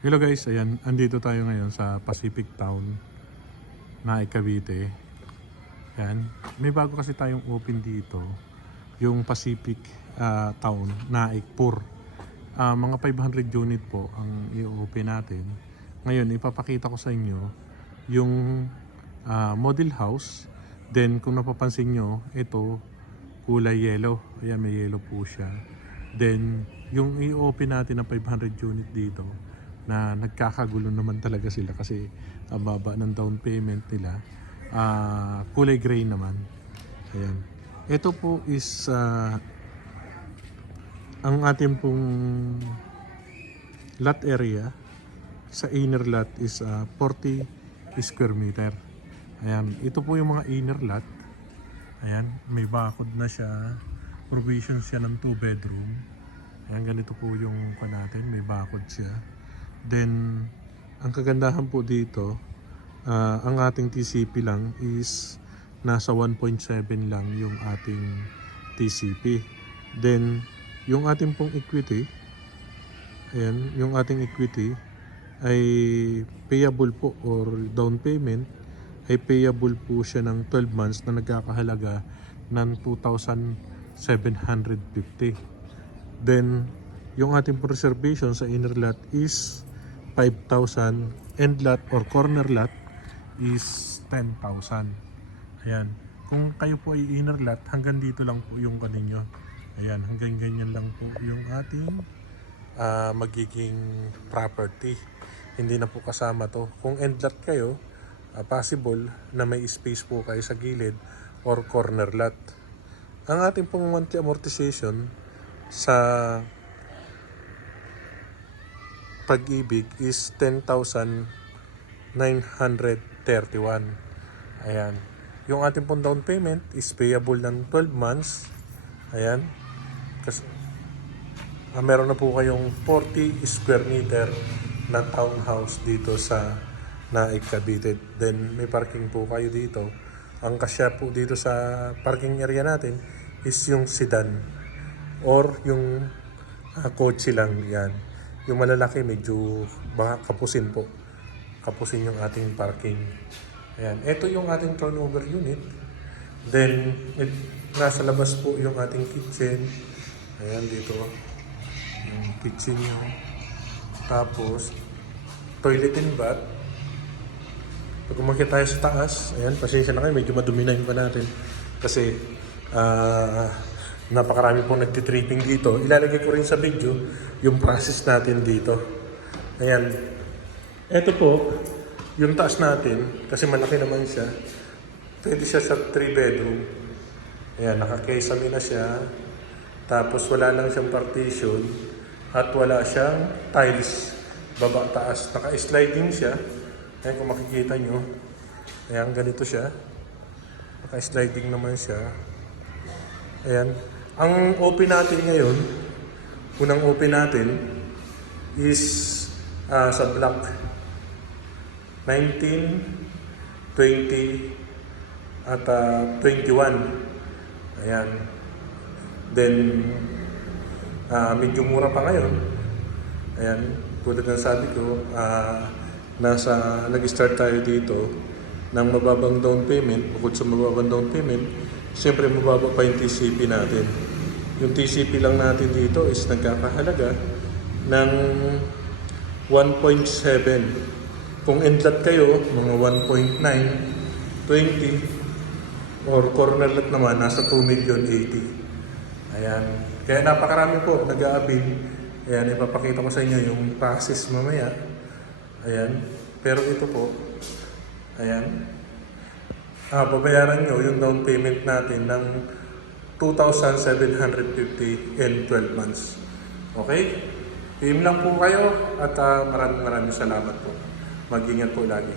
Hello guys, ayan, andito tayo ngayon sa Pacific Town, Naik, Cavite. Ayan, may bago kasi tayong open dito, yung Pacific Town, Naik Pur. Mga 500 unit po ang i-open natin. Ngayon, ipapakita ko sa inyo yung model house. Then kung napapansin nyo, ito kulay yellow. Ayan, may yellow po siya. Then yung i-open natin ng 500 unit dito, na nagkakagulo naman talaga sila kasi ang baba ng down payment nila, kulay gray naman. Ayan, ito po is ang ating pong lot area sa inner lot is 40 square meter. Ayan, ito po yung mga inner lot. Ayan, may bakod na siya, provision siya ng 2 bedroom. Ayan, ganito po yung natin, may bakod siya. Then, ang kagandahan po dito, ang ating TCP lang is nasa 1.7 lang yung ating TCP. Then, yung ating pong equity, ayan, yung ating equity ay payable po, or down payment ay payable po siya ng 12 months na nagkakahalaga ng 2,750. Then, yung ating reservation sa inner lot is 5,000, end lot or corner lot is 10,000. Ayan. Kung kayo po ay inner lot, hanggang dito lang po yung kaninyo. Ayan, hanggang ganyan lang po yung ating magiging property. Hindi na po kasama to. Kung end lot kayo, possible na may space po kayo sa gilid or corner lot. Ang ating pong monthly amortization sa Pag-ibig is 10,931. Ayan. Yung ating pong down payment is payable ng 12 months. Ayan. Kasi meron na po kayong 40 square meter na townhouse dito sa Naik, Cavite. Then may parking po kayo dito. Ang kasya po dito sa parking area natin is yung sedan or yung kotse lang yan. Yung malalaki medyo baka kapusin po. Kapusin yung ating parking. Ayan. Ito yung ating turnover unit. Then, nasa labas po yung ating kitchen. Ayan, dito. Yung kitchen nyo. Tapos, toilet and bath. Pag umakyat tayo sa taas, ayan, pasensya na kayo, medyo madumi na yung pa natin. Kasi, napakarami pong nagtitripping dito. Ilalagay ko rin sa video yung process natin dito. Ayan. Ito po, yung taas natin, kasi malaki naman siya. Pwede siya sa 3 bedroom. Ayan, naka-kesame na siya. Tapos wala lang siyang partition. At wala siyang tiles. Baba taas. Naka-sliding siya. Ayan, kung makikita nyo. Ayan, ganito siya. Naka-sliding naman siya. Ayan. Ang open natin ngayon, unang open natin is sa block 19, 20 at 21. Ayan. Then medyo mura pa ngayon. Ayan, tulad ng sabi ko, nag-start tayo dito ng mababang down payment. Bukod sa mababang down payment, siyempre mababa pa yung TCP natin. Yung TCP lang natin dito is nagkakahalaga ng 1.7. Kung end lot kayo, mga 1.9, 20, or corner lot naman, nasa 2,080,000. Ayan. Kaya napakarami po nag-aabil. Ayan, ipapakita ko sa inyo yung process mamaya. Ayan. Pero ito po, ayan. Babayaran nyo yung down payment natin ng 2,750 in 12 months. Okay? PM lang po kayo at maraming salamat po. Mag-ingat po lagi.